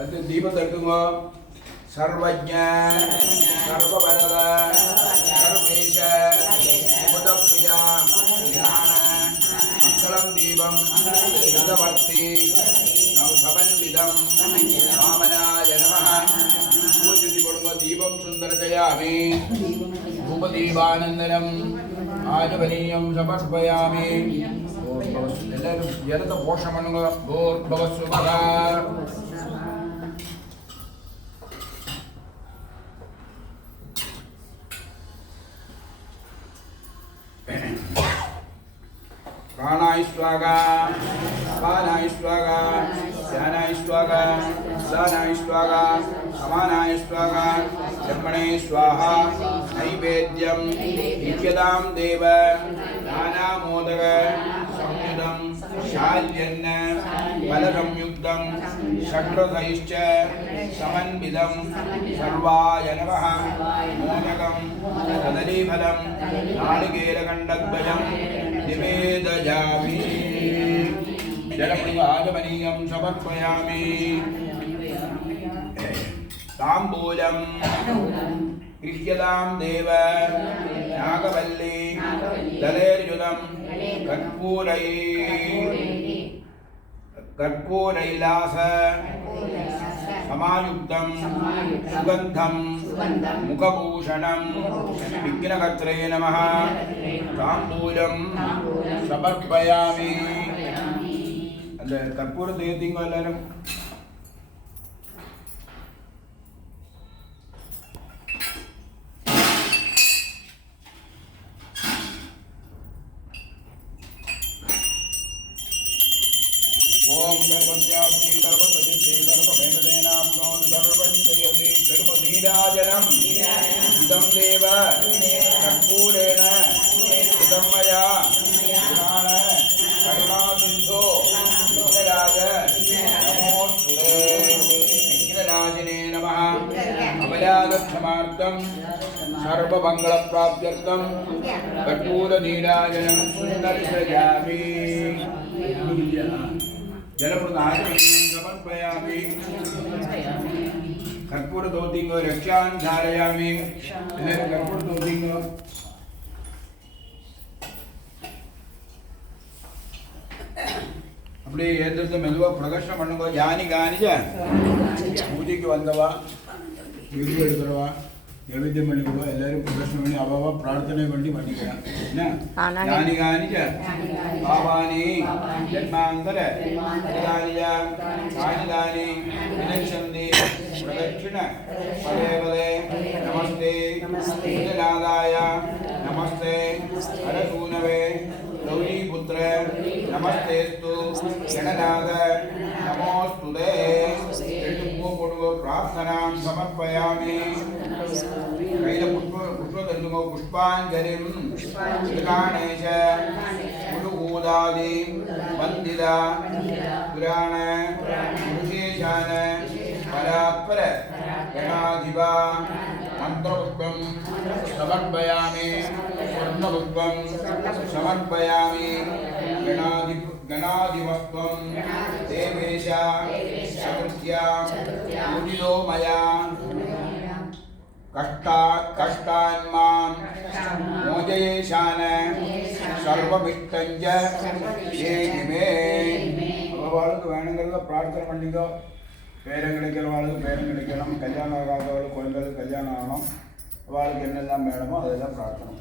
அது தீபத்தை எடுத்துக்கோ. சர்வஜ்ஞ சர்வபரத சர்வேஷ முதப்பியா ஞான மங்களம் தீபம் யுதவர்த்தி சமன்விதம் வாமனாய நமः. பூஜிதி கொடுங்க. தீபம் சுந்தரகயாமி தூபதீபானந்தனம் ஆஜபனீயம் சமர்ப்பயாமி. எல்லாரும் ஜலத்தை போஷம் பண்ணுங்க. பூர்பவசுமகா. प्राणाय स्वाहा अपानाय स्वाहा ध्यानाय स्वाहा उदानाय स्वाहा समानाय स्वाहा ब्रह्मणे स्वाहा. नैवेद्यं नित्यदां देव नानामोदक संयुतं शाल्यन्न फलसंयुक्तं षड्रसैश्च समन्वितं सर्वाय नमः. मोदकं कदलीफलं नारिकेलखण्डद्वयं निवेदयामि. जलप्रवाहमनीयं समर्पयामि. ताम्बूलं गृह्यतां देव नागवल्ली दलेर्युतं कर्पूरैलास समायुक्तं सुगन्धं मुखभूषणं विघ्नकर्त्रे नमः. ताम्बूलं समर्पयामि. அந்த கற்பூரத்தை ஏற்றிங்க எல்லாரும். ஓம் கர்மத்யாப்தி கர்மசஜித்தி கர்மவேதேனாப்னோதி சர்வம் ஜெயதி கர்மதீராஜனம் இதம் தேவ கற்பூரேண இதம் மயா ஞான கருணாசிந்தோ விக்னராஜ நமோஸ்துதே. விக்னராஜினே நமः. அபராதக்ஷமார்த்தம் சர்வமங்களப்ராப்த்யர்த்தம் கற்பூரநீராஜனம் சுந்தரிசயாமி. जलप्रदानं समर्पयामि. कर्पूरदोतिंगो रक्षां धारयामि. कर्पूरदोतिंगो அப்படியே ஏற்றத்தை மெதுவாக பிரதர்ஷனம் பண்ணுங்க. யானி காணிச்ச பூஜைக்கு வந்தவா வீடியோ எடுக்கிறவா நைவேத்தியம் பண்ணிக்கோ. எல்லாரும் பிரதர்ஷனம் பண்ணி அவாவா பிரார்த்தனை பண்ணி பண்ணிக்கலாம். என்ன யானி காணிச்ச பாவானி ஜன்மாந்தர காணிதானி வினக்ஷந்தி பிரதட்சிண பதே பதே நமஸ்தே நாதாய நமஸ்தே ஹரசூனவே गौरीपुत्र नमस्तेस्तु गणनाथ नमोस्तुते. प्रार्थनां समर्पयामि. पुष्पदन्तुको पुष्पाञ्जलिं गणेश गुरुकूदादि वन्दिता पुराण विशेषान परात्पर गणाधिपा मंत्रपुष्पं समर्पयामि. स्वर्णपुष्पं समर्पयामि. गणाधिपत्वं देवेश चतुर्थ्या मुदितो मया कष्टान्मां मोचयेशान सर्वमिष्टं च येहि मे. அவளுக்கு வேணுங்கிறத பிரார்த்தனை பண்ணிக்கோ. பேரம் கிடைக்கிறவாளுக்கு பேரம் கிடைக்கணும். கல்யாணம் ஆகாதவளுக்கு குழந்தைகளுக்கு கல்யாணம் ஆகணும். அவளுக்கு என்னெல்லாம் வேணுமோ அதெல்லாம் பிரார்த்தனை.